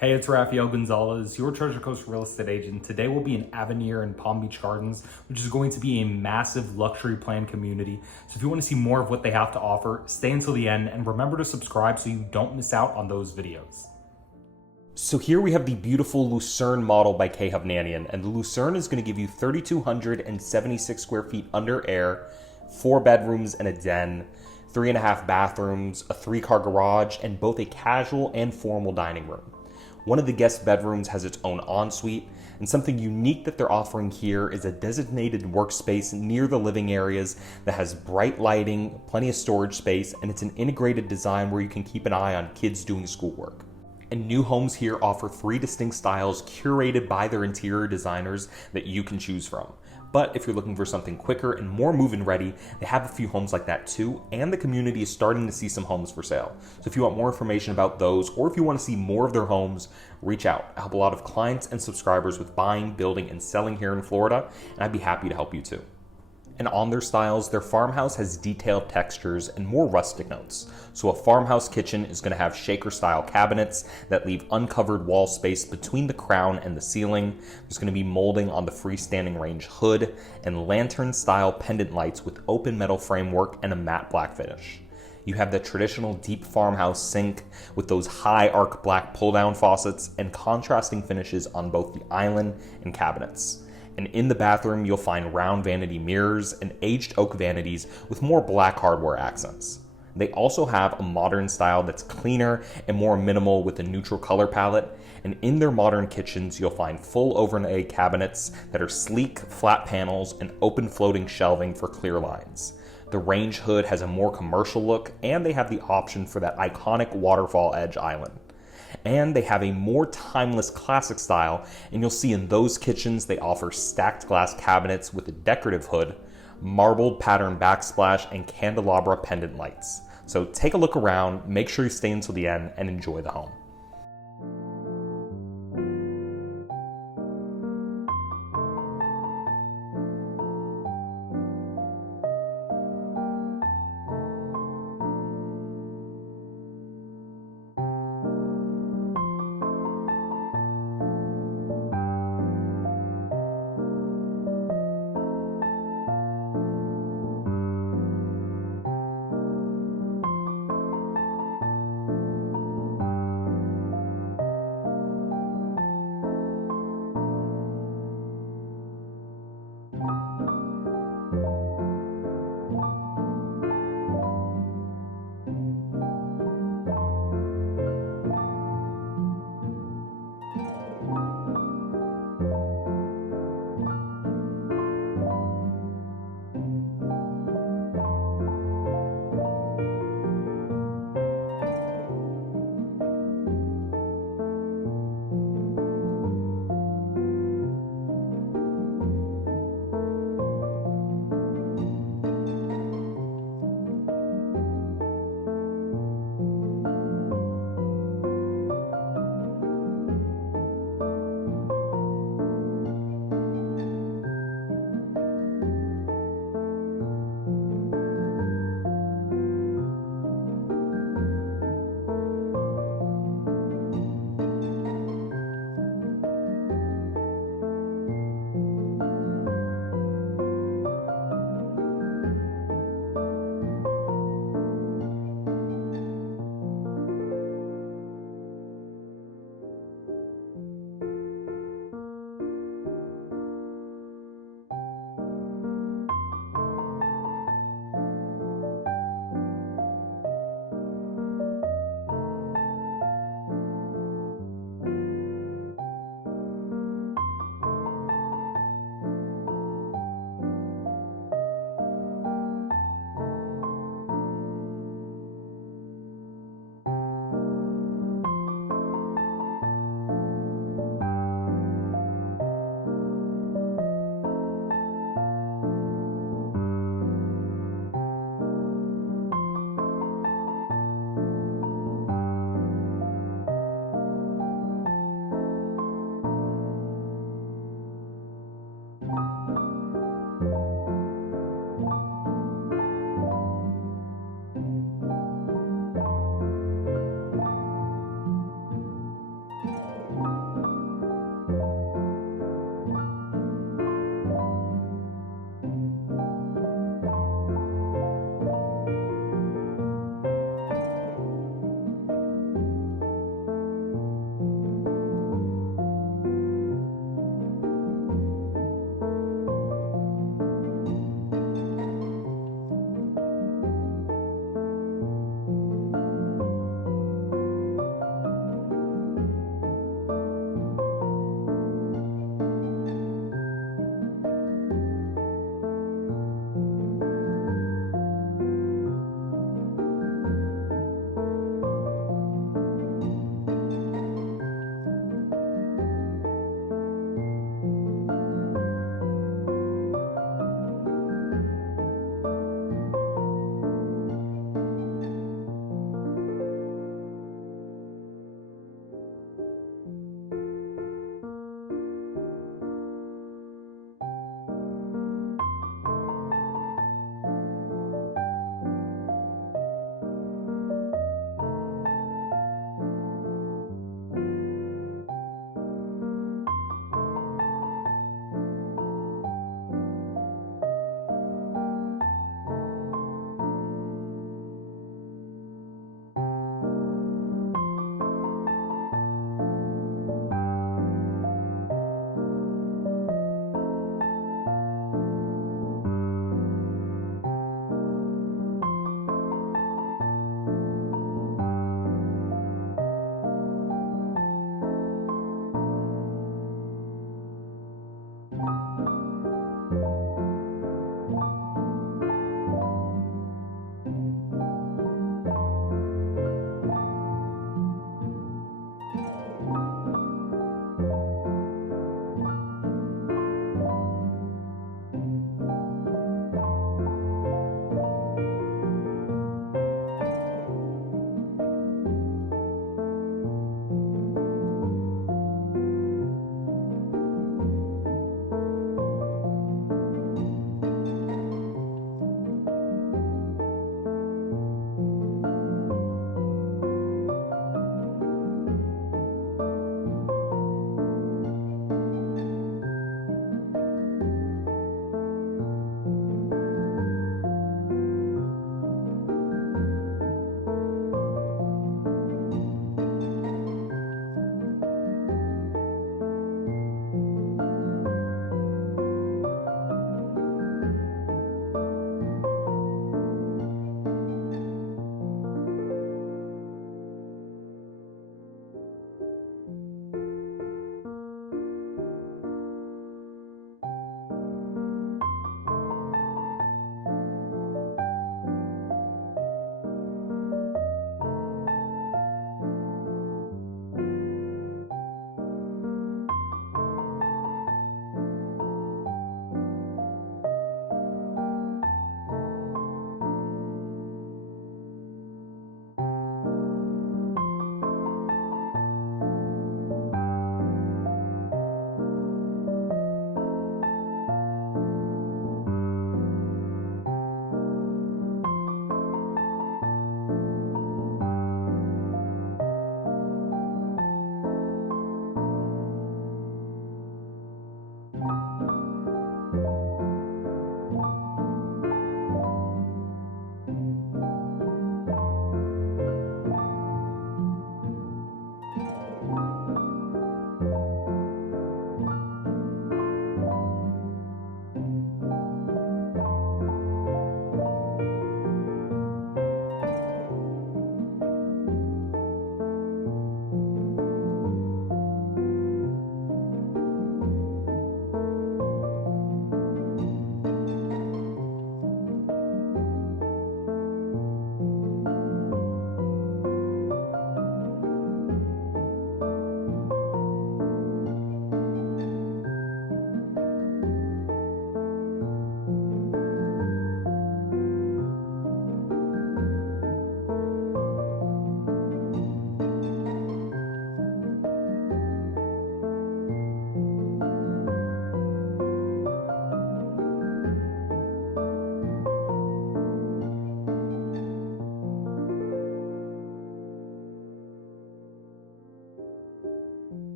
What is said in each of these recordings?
Hey, it's Raphael Gonzalez, your Treasure Coast real estate agent. Today we'll be in Avenir in Palm Beach Gardens, which is going to be a massive luxury planned community. So if you want to see more of what they have to offer, stay until the end and remember to subscribe so you don't miss out on those videos. So here we have the beautiful Lucerne model by K. Hovnanian, and the Lucerne is going to give you 3,276 square feet under air, 4 bedrooms and a den, 3.5 bathrooms, a 3-car garage, and both a casual and formal dining room. One of the guest bedrooms has its own ensuite, and something unique that they're offering here is a designated workspace near the living areas that has bright lighting, plenty of storage space, and it's an integrated design where you can keep an eye on kids doing schoolwork. And new homes here offer 3 distinct styles curated by their interior designers that you can choose from. But if you're looking for something quicker and more move-in ready, they have a few homes like that too, and the community is starting to see some homes for sale. So if you want more information about those, or if you want to see more of their homes, reach out. I help a lot of clients and subscribers with buying, building, and selling here in Florida, and I'd be happy to help you too. And on their styles, their farmhouse has detailed textures and more rustic notes. So a farmhouse kitchen is going to have shaker-style cabinets that leave uncovered wall space between the crown and the ceiling. There's going to be molding on the freestanding range hood and lantern-style pendant lights with open metal framework and a matte black finish. You have the traditional deep farmhouse sink with those high arc black pull-down faucets and contrasting finishes on both the island and cabinets. And in the bathroom, you'll find round vanity mirrors and aged oak vanities with more black hardware accents. They also have a modern style that's cleaner and more minimal with a neutral color palette. And in their modern kitchens, you'll find full overlay cabinets that are sleek, flat panels and open floating shelving for clear lines. The range hood has a more commercial look, and they have the option for that iconic waterfall edge island. And they have a more timeless classic style, and you'll see in those kitchens they offer stacked glass cabinets with a decorative hood, marbled pattern backsplash, and candelabra pendant lights. So take a look around, make sure you stay until the end, and enjoy the home.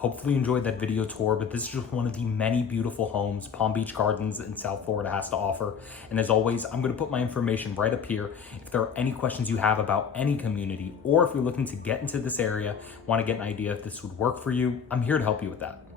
Hopefully you enjoyed that video tour, but this is just one of the many beautiful homes Palm Beach Gardens in South Florida has to offer. And as always, I'm gonna put my information right up here. If there are any questions you have about any community, or if you're looking to get into this area, wanna get an idea if this would work for you, I'm here to help you with that.